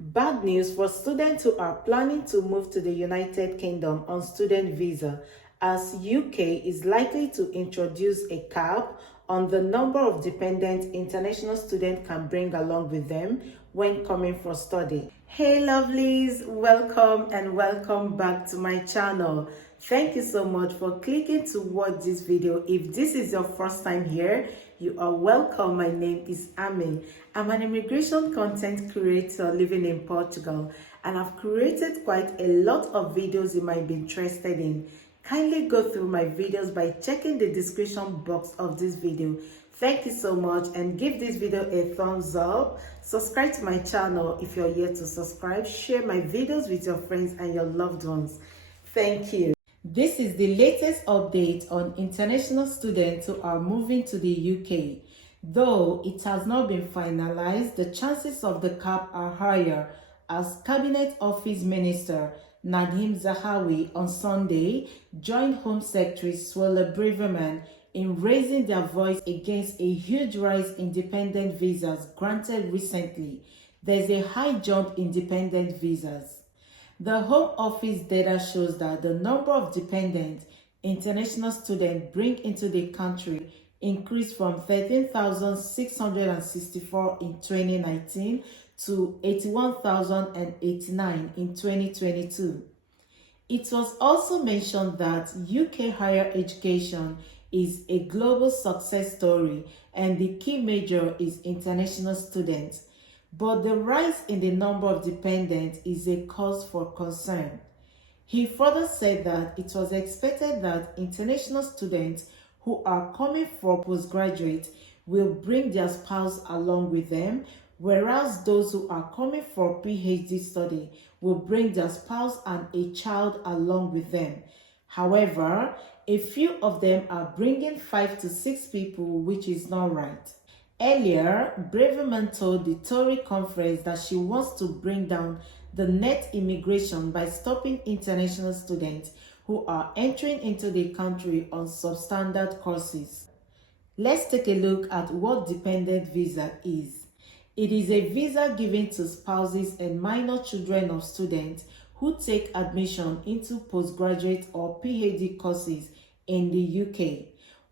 Bad news for students who are planning to move to the United Kingdom on student visa, as UK is likely to introduce a cap on the number of dependents international students can bring along with them when coming for study. Hey lovelies, welcome and welcome back to my channel. Thank you so much for clicking to watch this video. If this is your first time here, you are welcome. My name is Ammy. I'm an immigration content creator living in Portugal, and I've created quite a lot of videos you might be interested in. Kindly go through my videos by checking the description box of this video. Thank you so much, and give this video a thumbs up. Subscribe to my channel if you're yet to subscribe. Share my videos with your friends and your loved ones. Thank you. This is the latest update on international students who are moving to the UK. Though it has not been finalized, the chances of the cap are higher, as Cabinet Office Minister Nadim Zahawi on Sunday joined Home Secretary Suella Braverman in raising their voice against a huge rise in dependent visas granted recently. There's a high jump in dependent visas. The Home Office data shows that the number of dependent international students bring into the country increased from 13,664 in 2019 to 81,089 in 2022. It was also mentioned that UK higher education is a global success story and the key measure is international students. But the rise in the number of dependents is a cause for concern. He further said that it was expected that international students who are coming for postgraduate will bring their spouse along with them, whereas those who are coming for PhD study will bring their spouse and a child along with them. However, a few of them are bringing 5 to 6 people, which is not right. Earlier, Braverman told the Tory conference that she wants to bring down the net immigration by stopping international students who are entering into the country on substandard courses. Let's take a look at what dependent visa is. It is a visa given to spouses and minor children of students who take admission into postgraduate or PhD courses in the UK.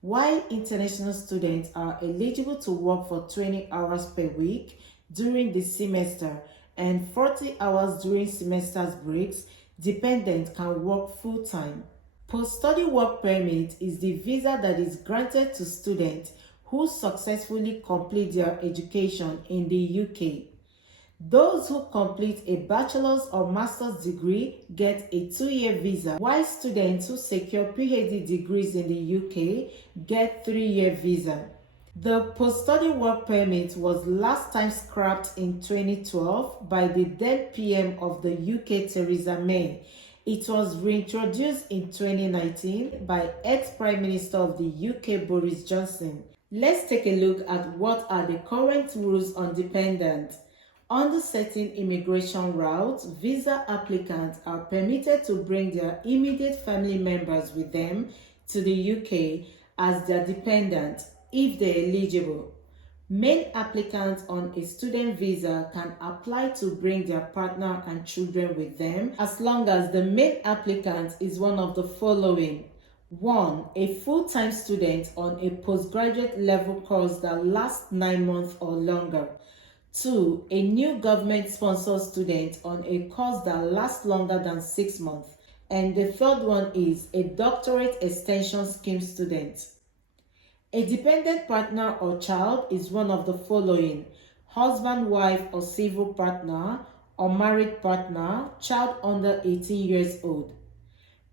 While international students are eligible to work for 20 hours per week during the semester and 40 hours during semester breaks, dependents can work full-time. Post-study work permit is the visa that is granted to students who successfully complete their education in the UK. Those who complete a bachelor's or master's degree get a 2-year visa, while students who secure PhD degrees in the UK get 3-year visa. The post-study work permit was last time scrapped in 2012 by the then PM of the UK, Theresa May. It was reintroduced in 2019 by ex-Prime Minister of the UK, Boris Johnson. Let's take a look at what are the current rules on dependents. Under certain immigration routes, visa applicants are permitted to bring their immediate family members with them to the UK as their dependent if they are eligible. Main applicants on a student visa can apply to bring their partner and children with them as long as the main applicant is one of the following. 1. A full-time student on a postgraduate level course that lasts 9 months or longer. 2. A new government-sponsored student on a course that lasts longer than 6 months. And the third one is a doctorate extension scheme student. A dependent partner or child is one of the following: husband, wife, or civil partner, or married partner, child under 18 years old.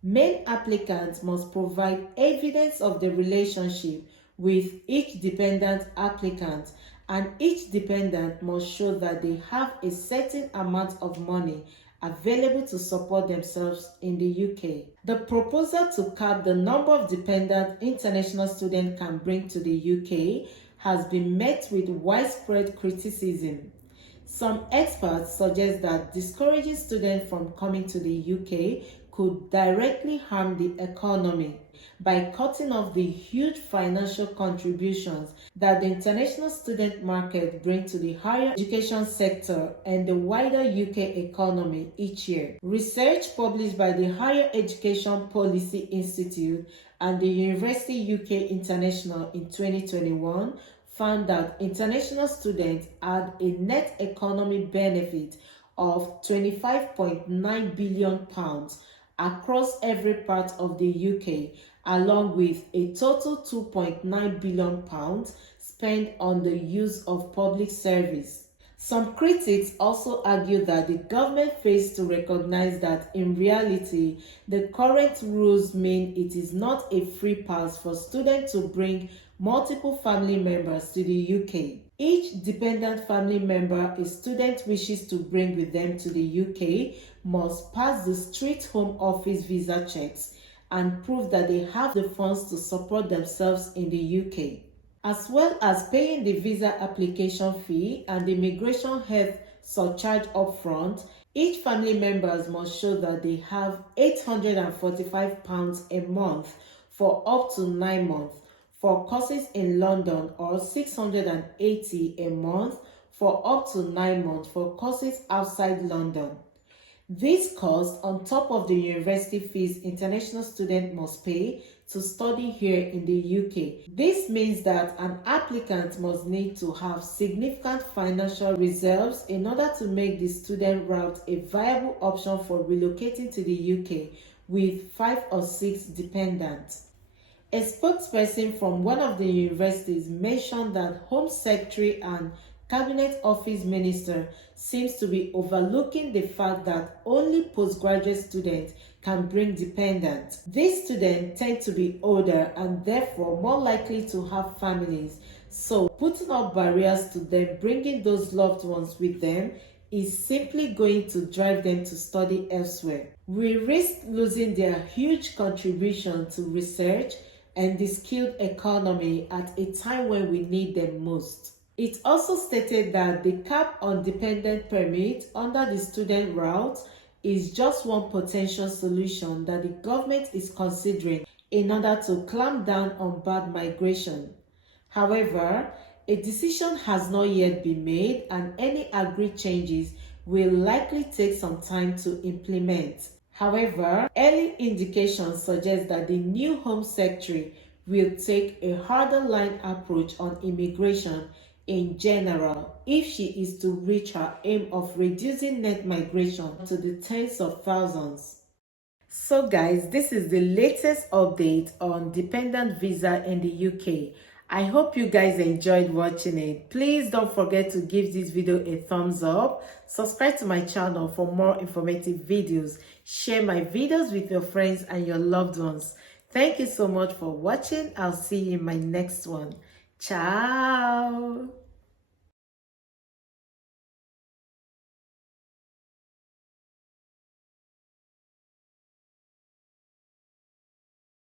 Main applicants must provide evidence of the relationship with each dependent applicant, and each dependent must show that they have a certain amount of money available to support themselves in the UK. The proposal to cap the number of dependent international students can bring to the UK has been met with widespread criticism. Some experts suggest that discouraging students from coming to the UK could directly harm the economy by cutting off the huge financial contributions that the international student market brings to the higher education sector and the wider UK economy each year. Research published by the Higher Education Policy Institute and the University UK International in 2021 found that international students had a net economic benefit of £25.9 billion across every part of the UK, along with a total £2.9 billion spent on the use of public service. Some critics also argue that the government fails to recognize that in reality, the current rules mean it is not a free pass for students to bring multiple family members to the UK. Each dependent family member a student wishes to bring with them to the UK must pass the strict Home Office visa checks and prove that they have the funds to support themselves in the UK. As well as paying the visa application fee and the immigration health surcharge upfront, each family members must show that they have £845 a month for up to 9 months for courses in London or £680 a month for up to 9 months for courses outside London. This cost on top of the university fees international students must pay to study here in the UK. This means that an applicant must need to have significant financial reserves in order to make the student route a viable option for relocating to the UK with 5 or 6 dependents. A spokesperson from one of the universities mentioned that Home Secretary and Cabinet Office Minister seems to be overlooking the fact that only postgraduate students can bring dependents. These students tend to be older and therefore more likely to have families, so putting up barriers to them bringing those loved ones with them is simply going to drive them to study elsewhere. We risk losing their huge contribution to research and the skilled economy at a time when we need them most. It also stated that the cap on dependent permit under the student route is just one potential solution that the government is considering in order to clamp down on bad migration. However, a decision has not yet been made and any agreed changes will likely take some time to implement. However, early indications suggest that the new Home Secretary will take a harder line approach on immigration in general if she is to reach her aim of reducing net migration to the tens of thousands. So guys, this is the latest update on dependent visa in the UK. I hope you guys enjoyed watching it. Please don't forget to give this video a thumbs up, subscribe to my channel for more informative videos, share my videos with your friends and your loved ones. Thank you so much for watching. I'll see you in my next one. Ciao.